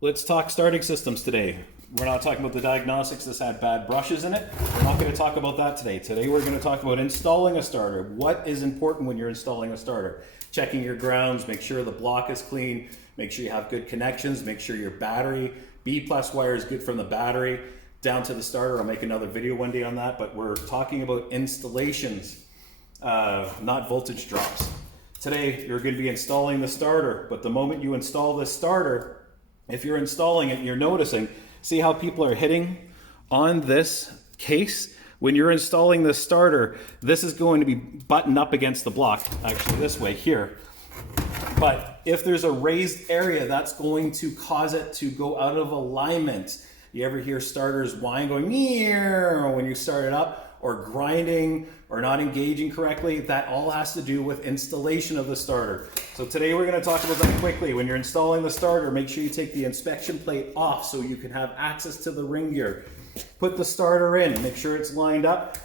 Let's talk starting systems today. We're not talking about the diagnostics that's had bad brushes in it. We're not going to talk about that today. Today we're going to talk about installing a starter. What is important when you're installing a starter? Checking your grounds, make sure the block is clean, make sure you have good connections, make sure your battery, B+ wire is good from the battery down to the starter. I'll make another video one day on that, but we're talking about installations, not voltage drops. Today you're going to be installing the starter, but the moment you install the starter, if you're installing it, you're noticing, see how people are hitting on this case? When you're installing the starter, this is going to be buttoned up against the block, actually this way here. But if there's a raised area, that's going to cause it to go out of alignment. You ever hear starters whine going meow when you start it up, or grinding, or not engaging correctly? That all has to do with installation of the starter. So today we're going to talk about that quickly. When you're installing the starter, make sure you take the inspection plate off so you can have access to the ring gear. Put the starter in, make sure it's lined up,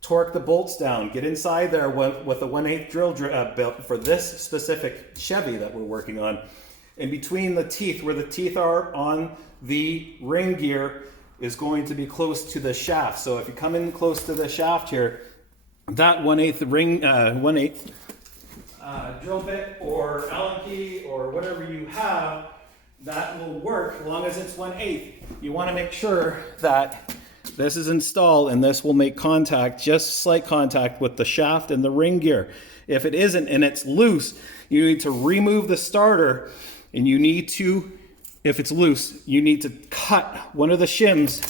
torque the bolts down, get inside there with a 1/8 drill bit for this specific Chevy that we're working on. In between the teeth, where the teeth are on the ring gear, is going to be close to the shaft. So if you come in close to the shaft here, that 1/8 ring, 1/8 drill bit or Allen key or whatever you have, that will work as long as it's 1/8. You want to make sure that this is installed and this will make contact, just slight contact with the shaft and the ring gear. If it isn't and it's loose, you need to remove the starter, and you need to, if it's loose, you need to cut one of the shims,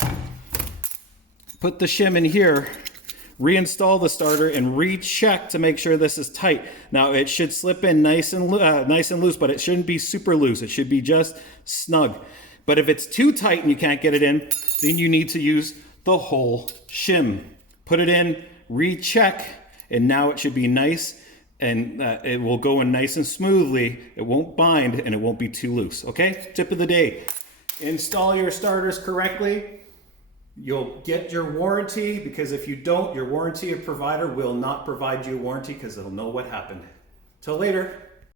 put the shim in here, reinstall the starter, and recheck to make sure this is tight. Now it should slip in nice and loose, but it shouldn't be super loose. It should be just snug. But if it's too tight and you can't get it in, then you need to use the whole shim. Put it in, recheck, and now it should be nice, and it will go in nice and smoothly. It won't bind and it won't be too loose. Okay? Tip of the day: install your starters correctly. You'll get your warranty, because if you don't, your warranty provider will not provide you a warranty because they'll know what happened. Till later.